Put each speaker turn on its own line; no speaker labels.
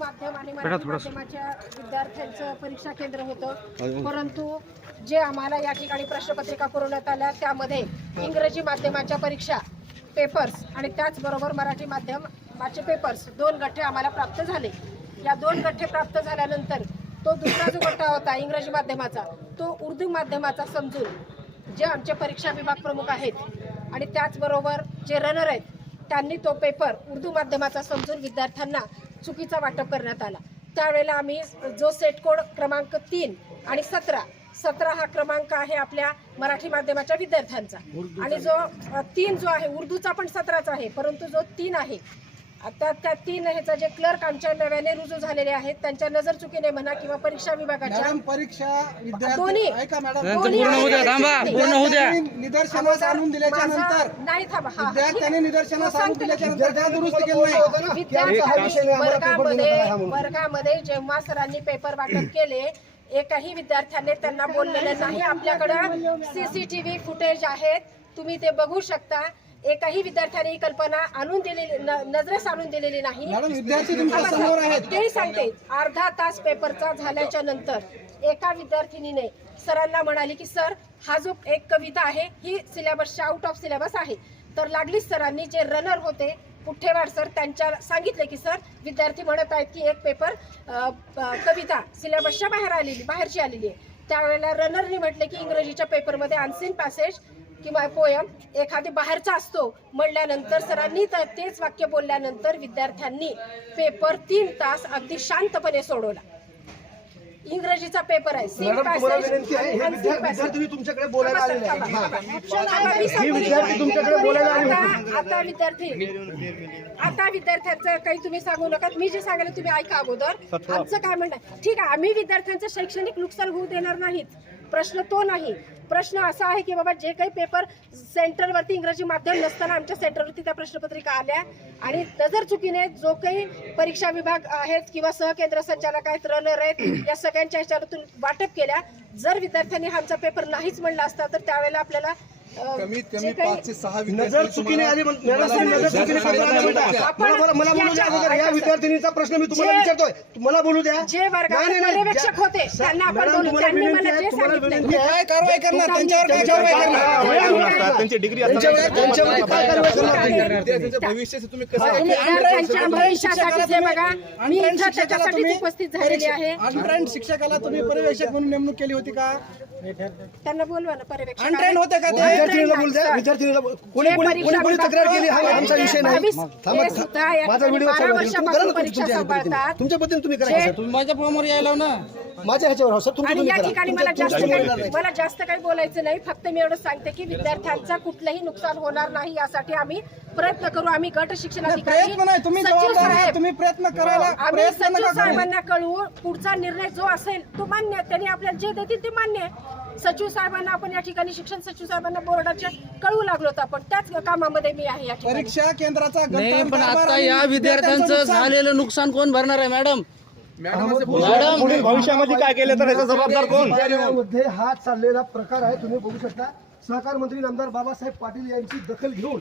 माध्यम आणि मराठी माध्यमाच्या विद्यार्थ्यांचं परीक्षा केंद्र होतं. परंतु जे आम्हाला या ठिकाणी प्रश्नपत्रिका पुरवण्यात आल्या त्यामध्ये इंग्रजी माध्यमाच्या परीक्षा पेपर्स आणि त्याचबरोबर मराठी माध्यमाचे पेपर्स दोन गठ्ठे आम्हाला प्राप्त झाले. या दोन गठ्ठे प्राप्त झाल्यानंतर तो दुसरा जो गठ्ठा होता इंग्रजी माध्यमाचा तो उर्दू माध्यमाचा समजून जे आमचे परीक्षा विभाग प्रमुख आहेत आणि त्याचबरोबर जे रनर आहेत त्यांनी तो पेपर उर्दू माध्यमाचा समजून विद्यार्थ्यांना चुकीचा वाटप करण्यात आला. त्यावेळेला आम्ही जो सेट कोड क्रमांक तीन आणि सतरा सतरा हा क्रमांक आहे आपल्या मराठी माध्यमाच्या विद्यार्थ्यांचा. आणि जो तीन जो आहे उर्दूचा पण सतराचा आहे परंतु जो तीन आहे आता त्या तीन ह्याचा जे क्लर्क आमच्या नव्याने रुजू झालेले आहेत त्यांच्या नजर चुकीने म्हणा किंवा परीक्षा विभागाच्या.
मॅडम परीक्षा
दोन्ही.
विद्यार्थी ऐका मॅडम.
दोन्ही
पूर्ण होऊ द्या,
आहेत.
थांबा, पूर्ण होऊ द्या.
विद्यार्थ्यांनी निदर्शनास आणून दिल्याच्या
माझा-
नंतर
नाही थांबा. हा
विद्यार्थ्यांनी निदर्शनास आणून
सांगते. ना.
दिल्याच्या नंतर त्या दुरुस्त केलं नाही
विद्यार्थ्यांनी वर्गामध्ये वर्गामध्ये जेव्हा सरांनी पेपर वाटप केले एकाही विद्यार्थ्याने त्यांना बोललेलं नाही. आपल्याकडं सीसीटीव्ही फुटेज आहेत. तुम्ही ते बघू शकता. एकाही विद्यार्थ्याने ही कल्पना आणून दिलेली नजरेस आणून दिलेली नाही. तेही सांगते अर्धा तास पेपरचा झाल्याच्यानंतर एका विद्यार्थिनीने सरांना म्हणाली की सर हा जो एक कविता आहे ही सिलेबसच्या आउट ऑफ सिलेबस आहे. तर लागलीच सरांनी जे रनर होते पुठ्ठेवाड सर त्यांच्या सांगितले की सर विद्यार्थी म्हणत आहेत की एक पेपर कविता सिलेबसच्या बाहेर आलेली बाहेरची आलेली आहे. त्यावेळेला रनरने म्हटले की इंग्रजीच्या पेपरमध्ये अनसीन पॅसेज किंवा पोयम एखादी बाहेरचा असतो म्हणल्यानंतर सरांनी तर तेच वाक्य बोलल्यानंतर विद्यार्थ्यांनी पेपर तीन तास अगदी शांतपणे सोडवला. इंग्रजीचा पेपर आहे.
मॅडम तुम्हाला विनंती हे. विद्यार्थी तुमच्याकडे बोलायला आलेले हा.
आता.
विद्यार्थी तुमच्याकडे बोलायला आले
आता आता विद्यार्थी आता विद्यार्थ्यांचं काही तुम्ही सांगू नका. मी जे सांगायला तुम्ही ऐका अगोदर. आमचं काय म्हणणं आहे? ठीक आहे आम्ही विद्यार्थ्यांचं शैक्षणिक नुकसान होऊ देणार नाहीत. प्रश्न तो नाही. प्रश्न असा आहे की बाबा जे काही पेपर सेंटरवरती इंग्रजी माध्यम नसताना आमच्या सेंटरवरती त्या प्रश्नपत्रिका आल्या आणि नजर चुकीने जो काही परीक्षा विभाग आहेत किंवा सहकेंद्र संचालक आहेत रनर आहेत या सगळ्यांच्या ह्याच्यातून वाटप केल्या. जर विद्यार्थ्यांनी हा आमचा पेपर नाहीच म्हणला असता तर त्यावेळेला आपल्याला
कमीत कमी पाच ते सहा
नजर चुकीने आली नजर चुकीने
मला-
बोलू द्या अगोदर. या विद्यार्थिनीचा प्रश्न मी तुम्हाला विचारतोय. मला बोलू द्या.
जे. पर्यवेक्षक होते त्यांना आपण बोलू. त्यांनी मला जे सांगितलं.
काय कारवाई करणार? त्यांच्यावर काय कारवाई करणार?
त्यांची डिग्री त्यांच्यावरती काय कारवाई करणार?
भविष्याचे तुम्ही कसं
भविष्यासाठी हे बघा मी इथं उपस्थित झालेली आहे.
अनट्रेंड शिक्षकाला तुम्ही पर्यवेक्षक म्हणून नेमणूक केली होती का?
त्यांना बोलवा ना पर्यवेक्षक
अनट्रेंड होते का ते
विद्यार्थिनीला बोल द्या विद्यार्थिनीला बोल- कोणी कोणी कोणी कोणी तक्रार केली हा आमचा विषय नाही थांबा,
सुद्धा या
माझा व्हिडिओ
बारा
चालू आहे. तुम्ही करा
वर्षापासून
ना
परीक्षा
तुमच्या पद्धतीने.
सांभाळतात.
तुमच्या पद्धतीने तुम्ही करा
जे-
सर.
तुम्ही माझ्या यायला ना
माझ्या ह्याच्यावर आहो, सर तुमचं
आणि
तुम्ही
या
करा
ठिकाणी मला जास्त काही. मला जास्त काही बोलायचं नाही फक्त मी एवढं सांगते की विद्यार्थ्यांचा कुठलंही नुकसान होणार नाही यासाठी आम्ही प्रयत्न करू आम्ही गट शिक्षणाधिकारी
प्रयत्न नाही तुम्ही
सचिव
जबाबदार आहे.
साहेब,
तुम्ही प्रयत्न करायला
आम्ही
प्रयत्न
सचिव
नका करू.
साहेबांना कळवू पुढचा निर्णय जो असेल तो मान्य आहे. त्यांनी आपल्याला जे देतील ते मान्य आहे. सचिव साहेबांना आपण या ठिकाणी शिक्षण सचिव साहेबांना बोर्डाच्या कळवू लागलो होतो आपण. त्याच कामामध्ये मी आहे या ठिकाणी.
परीक्षा केंद्राचा
नाही पण
कारभार
आता
आणि
या विद्यार्थ्यांचं
नुकसान.
झालेलं नुकसान कोण भरणार आहे मॅडम?
मॅडम असे
मॅडम
पुढील भविष्यामध्ये काय केलं तर याचा जबाबदार कोण? मध्ये हा चाललेला प्रकार आहे तुम्ही बघू शकता. सहकार मंत्री नामदार बाबासाहेब पाटील यांची दखल घेऊन